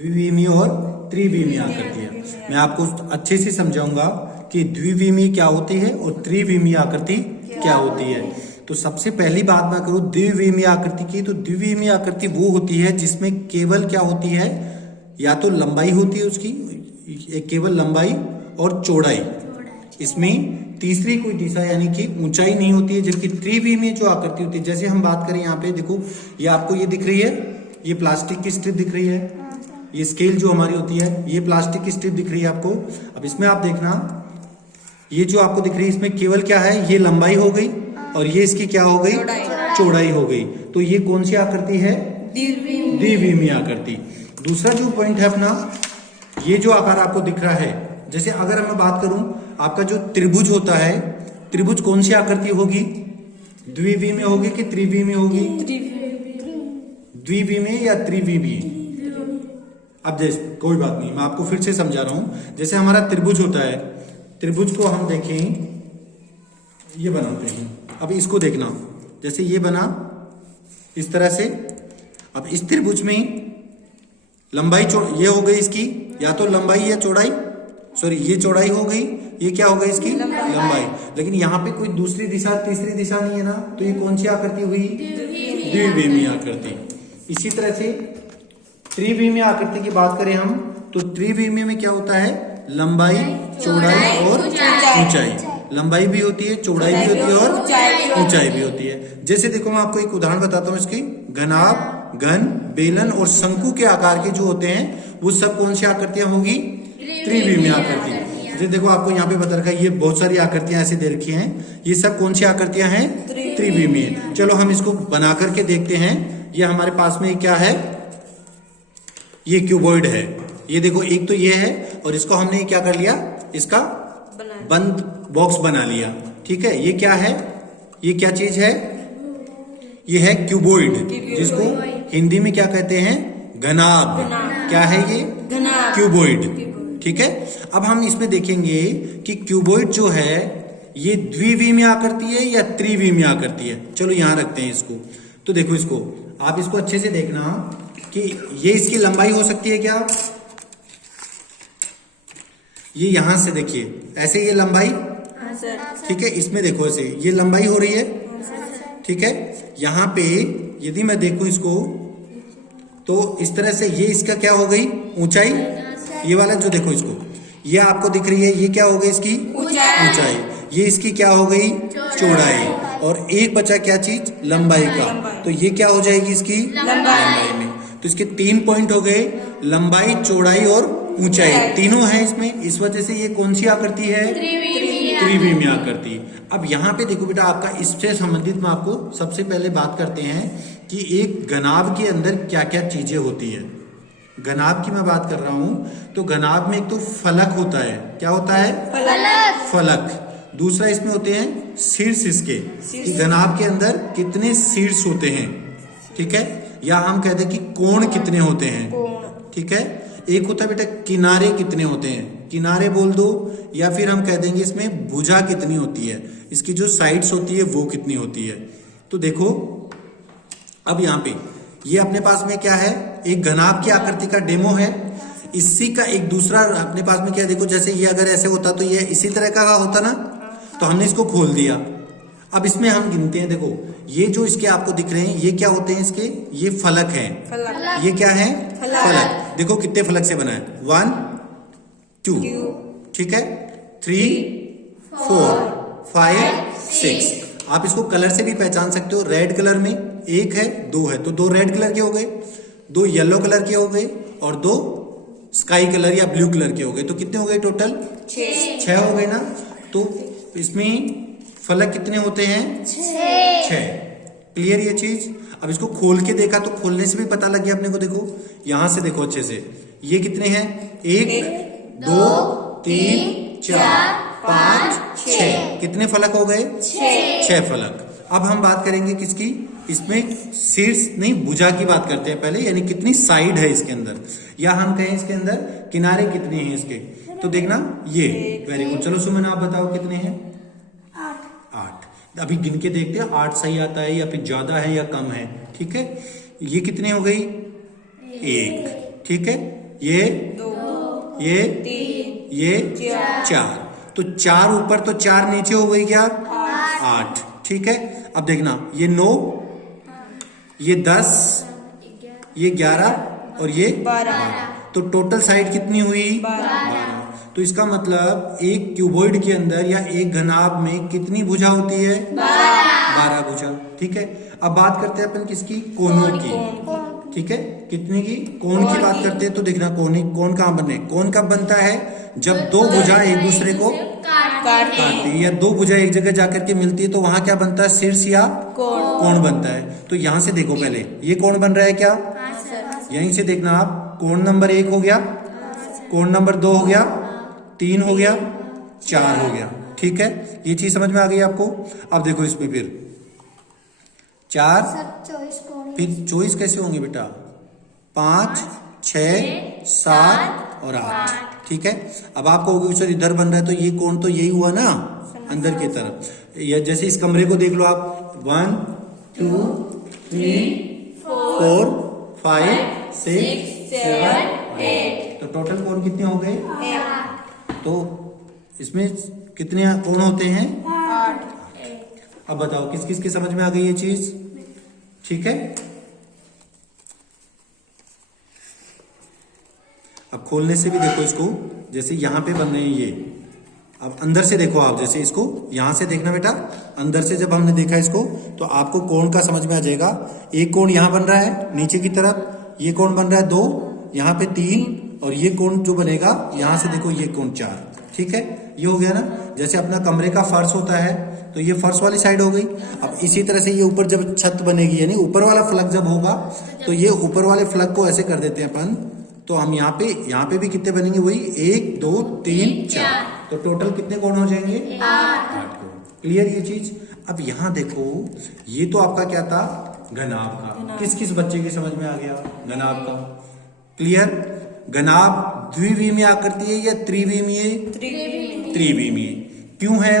द्विविमीय और त्रिविमीय आकृति है। मैं आपको अच्छे से समझाऊंगा कि द्विविमीय क्या होती है और त्रिविमीय आकृति क्या होती है। तो सबसे पहली बात मैं करूं द्विविमीय आकृति की, तो द्विविमीय आकृति वो होती है जिसमें केवल क्या होती है, या तो लंबाई होती है उसकी, केवल लंबाई और चौड़ाई, इसमें तीसरी कोई दिशा यानी कि ऊंचाई नहीं होती है। जबकि त्रिविमीय जो आकृति होती है, जैसे हम बात करें यहाँ पे देखो, ये आपको ये दिख रही है, ये प्लास्टिक की स्ट्रिप दिख रही है, ये स्केल जो हमारी होती है ये प्लास्टिक की स्ट्रिप दिख रही है आपको। अब इसमें आप देखना, ये जो आपको दिख रही है इसमें केवल क्या है, ये लंबाई हो गई और ये इसकी क्या हो गई, चौड़ाई हो गई। तो ये कौन सी आकृति है, द्विविमीय आकृति। दूसरा जो पॉइंट है अपना, ये जो आकार आपको दिख रहा है, जैसे अगर मैं बात करूं आपका जो त्रिभुज होता है, त्रिभुज कौन सी आकृति होगी, द्विविमीय होगी कि त्रिविमीय होगी, द्विविमीय या त्रिविमीय। अब जैसे कोई बात नहीं, मैं आपको फिर से समझा रहा हूं। जैसे हमारा त्रिभुज होता है, त्रिभुज को हम देखें, ये बनाते हैं। अब इसको देखना, जैसे ये बना इस तरह से। अब इस त्रिभुज में लंबाई ये हो गई इसकी, या तो लंबाई या चौड़ाई, सॉरी ये चौड़ाई हो गई, ये क्या हो गई इसकी लंबाई। लेकिन यहाँ पे कोई दूसरी दिशा तीसरी दिशा नहीं है ना, तो ये कौन सी आकृति हुई, द्विविमीय आकृति। इसी तरह से त्रिविमीय आकृति की बात करें हम, तो त्रिविमीय में क्या होता है, लंबाई चौड़ाई और ऊंचाई, लंबाई भी होती है, चौड़ाई भी होती है और ऊंचाई भी होती है। जैसे देखो मैं आपको एक उदाहरण बताता हूँ इसकी, घनाभ, घन, बेलन और शंकु के आकार के जो होते हैं वो सब कौन सी आकृतियां होगी, त्रिविमीय आकृति। जैसे देखो आपको यहाँ पे बता रखा है, ये बहुत सारी आकृतियां ऐसे दे रखी हैं, ये सब कौन सी आकृतियां हैं, त्रिविमीय। चलो हम इसको बना करके देखते हैं। ये हमारे पास में क्या है, ये क्यूबॉइड है, ये देखो एक तो ये है, और इसको हमने क्या कर लिया, इसका बंद बॉक्स बना लिया, ठीक है। ये क्या है, ये क्या चीज है, ये है क्यूबॉइड, जिसको हिंदी में क्या कहते हैं, घनाभ। क्या है ये, क्यूबॉइड, ठीक है। अब हम इसमें देखेंगे कि क्यूबॉइड जो है ये द्विविमीय आकृति है या त्रिविमीय आकृति है। चलो यहां रखते हैं इसको। तो देखो इसको, आप इसको अच्छे से देखना कि ये इसकी लंबाई हो सकती है क्या, ये यहां से देखिए ऐसे ये लंबाई, ठीक है। इसमें देखो ऐसे ये लंबाई हो रही है, ठीक है। यहाँ पे यदि मैं देखूं इसको, तो इस तरह से ये इसका क्या हो गई, ऊंचाई। ये वाला जो देखो इसको, ये आपको दिख रही है, ये क्या हो गई इसकी ऊंचाई, ये इसकी क्या हो गई चौड़ाई, और एक बचा क्या चीज, लंबाई का। तो ये क्या हो जाएगी इसकी लंबाई में। तो इसके 3 पॉइंट हो गए, लंबाई, चौड़ाई और ऊंचाई, तीनों है इसमें। इस वजह से ये कौन सी आकृति है, त्रिविमीय आकृति। अब यहाँ पे देखो बेटा, आपका इससे संबंधित में आपको सबसे पहले बात करते हैं कि एक घनाभ के अंदर क्या क्या चीजें होती है। घनाभ की मैं बात कर रहा हूं, तो घनाभ में एक तो फलक होता है, क्या होता है, फलक। दूसरा इसमें होते हैं शीर्ष, इसके कि घनाभ के अंदर कितने शीर्ष होते हैं, ठीक है। या हम कहते हैं कि कोण कितने होते हैं, ठीक है। एक होता है बेटा किनारे कितने होते हैं, किनारे बोल दो, या फिर हम कह देंगे इसमें भुजा कितनी होती है, इसकी जो साइड्स होती है वो कितनी होती है। तो देखो अब यहाँ पे ये अपने पास में क्या है, एक घनाभ की आकृति का डेमो है। इसी का एक दूसरा अपने पास में क्या, देखो जैसे ये अगर ऐसे होता तो ये इसी तरह का होता ना, तो हमने इसको खोल दिया। अब इसमें हम गिनते हैं, देखो ये जो इसके आपको दिख रहे हैं ये क्या होते हैं, इसके ये फलक हैं, ये क्या है, फलक। देखो कितने फलक से बना है, 1 2, ठीक है, 3 4 5 6। आप इसको कलर से भी पहचान सकते हो, रेड कलर में 1 है 2 है, तो 2 रेड कलर के हो गए, 2 येलो कलर के हो गए, और 2 स्काई कलर या ब्लू कलर के हो गए। तो कितने हो गए टोटल, 6 हो गए ना। तो इसमें फलक कितने होते हैं, 6। क्लियर ये चीज। अब इसको खोल के देखा तो खोलने से भी पता लग गया अपने को। देखो यहां से देखो अच्छे से, ये कितने हैं, 1 2 3 4 5 6, कितने फलक हो गए, 6 फलक। अब हम बात करेंगे किसकी, इसमें शीर्ष नहीं भुजा की बात करते हैं पहले, यानी कितनी साइड है इसके अंदर, या हम कहें इसके अंदर किनारे कितने हैं इसके। तो देखना ये, वेरी गुड। चलो सुमन आप बताओ कितने हैं, 8। अभी गिन के देखते हैं 8 सही आता है या फिर ज्यादा है या कम है, ठीक है। ये कितने हो गई, 1, ठीक है। ये 2, ये 3, ये 4, 4। तो 4 ऊपर तो 4 नीचे हो गई क्या? 8। ठीक है, अब देखना ये 9, ये 10, ये 11 और ये 12। तो टोटल साइड कितनी हुई? 12। तो इसका मतलब एक क्यूबॉइड के अंदर या एक घनाभ में कितनी भुजा होती है? 12 भुजा। ठीक है, अब बात करते हैं अपन किसकी? कोनों की। ठीक है, कितने की? कोण की बात करते हैं। तो देखना कोण कहाँ बने? कोण कब बनता है? जब दो भुजा एक दूसरे को काटती है या दो भुजा एक जगह जाकर के मिलती है, तो वहां क्या बनता है? शीर्ष या कोण बनता है। तो यहां से देखो, पहले ये कोण बन रहा है क्या? यहीं से देखना आप, कोण नंबर 1 हो गया, कोण नंबर 2 हो गया, 3 हो गया, 4 हो गया। ठीक है, ये चीज समझ में आ गई आपको? अब देखो इसमें फिर 4, फिर 24 कैसे होंगे बेटा? 5, 6, 7 और 8। ठीक है, अब आपको होगी सर इधर बन रहा है तो ये कोण तो यही हुआ ना अंदर की तरफ। या जैसे इस कमरे को देख लो आप, 1, 2, 3, 4, 5, 6, 7, 8। तो टोटल कोण कितने हो गए? 8। तो इसमें कितने कोण होते हैं? 8। अब बताओ किस किस की समझ में आ गई ये चीज? ठीक है, अब खोलने से भी देखो इसको, जैसे यहां पे बन रहे हैं ये। अब अंदर से देखो आप, जैसे इसको यहां से देखना बेटा, अंदर से जब हमने देखा इसको तो आपको कोण का समझ में आ जाएगा। एक कोण यहां बन रहा है नीचे की तरफ, ये कोण बन रहा है 2, यहाँ पे 3 और ये कोण जो बनेगा यहां से देखो ये कोण 4। ठीक है, ये हो गया ना। जैसे अपना कमरे का फर्श होता है तो ये फर्श वाली साइड हो गई। अब इसी तरह से ये ऊपर जब छत बनेगी, यानी ऊपर वाला फ्लग जब होगा तो ये ऊपर वाले फ्लग को ऐसे कर देते हैं अपन। तो हम यहाँ पे भी कितने बनेंगे? वही 1, 2, 3, 4। तो टोटल कितने कोण हो जाएंगे? 8 कोण। क्लियर ये चीज? अब यहाँ देखो, ये तो आपका क्या था? घनाभ का। किस किस बच्चे की समझ में आ गया घनाभ का? क्लियर? घनाभ द्विविमीय आकृति है या त्रिविमीय? त्रिविमीय। क्यों है?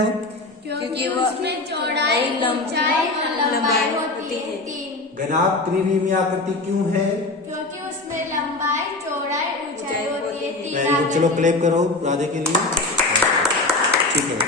क्योंकि उसमें चौड़ाई, ऊंचाई और लंबाई होती है 3। घनाभ त्रिविमीय आकृति क्यों है? क्योंकि उसमें लंबाई, चौड़ाई, ऊंचाई होती है 3। चलो क्लैप करो राधे के लिए। ठीक है।